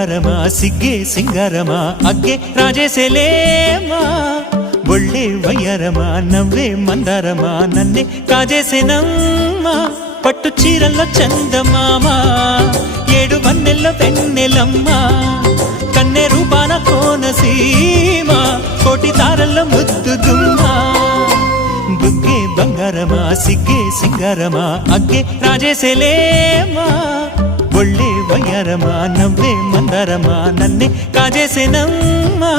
బంగారమా సిగ్గే సింగారమా అగ్గే రాజేసేలేమా ఒళ్ళే వయ్యారమా నవ్వే మందారమా నన్నే కాజేసేనమ్మా పట్టు చీరల్లో చందమామా ఏడు వన్నెల్లో వెన్నెలమ్మా కన్నె రూపాన కోనసీమ కోటి తారల్లో ముద్దుదుమ్మా బుగ్గే బంగారమా సిగ్గే సింగారమా అగ్గే రాజేసేలేమా ఒళ్ళే వయ్యారమా నవ్వే మందారమా నన్నే కాజేసేనమ్మా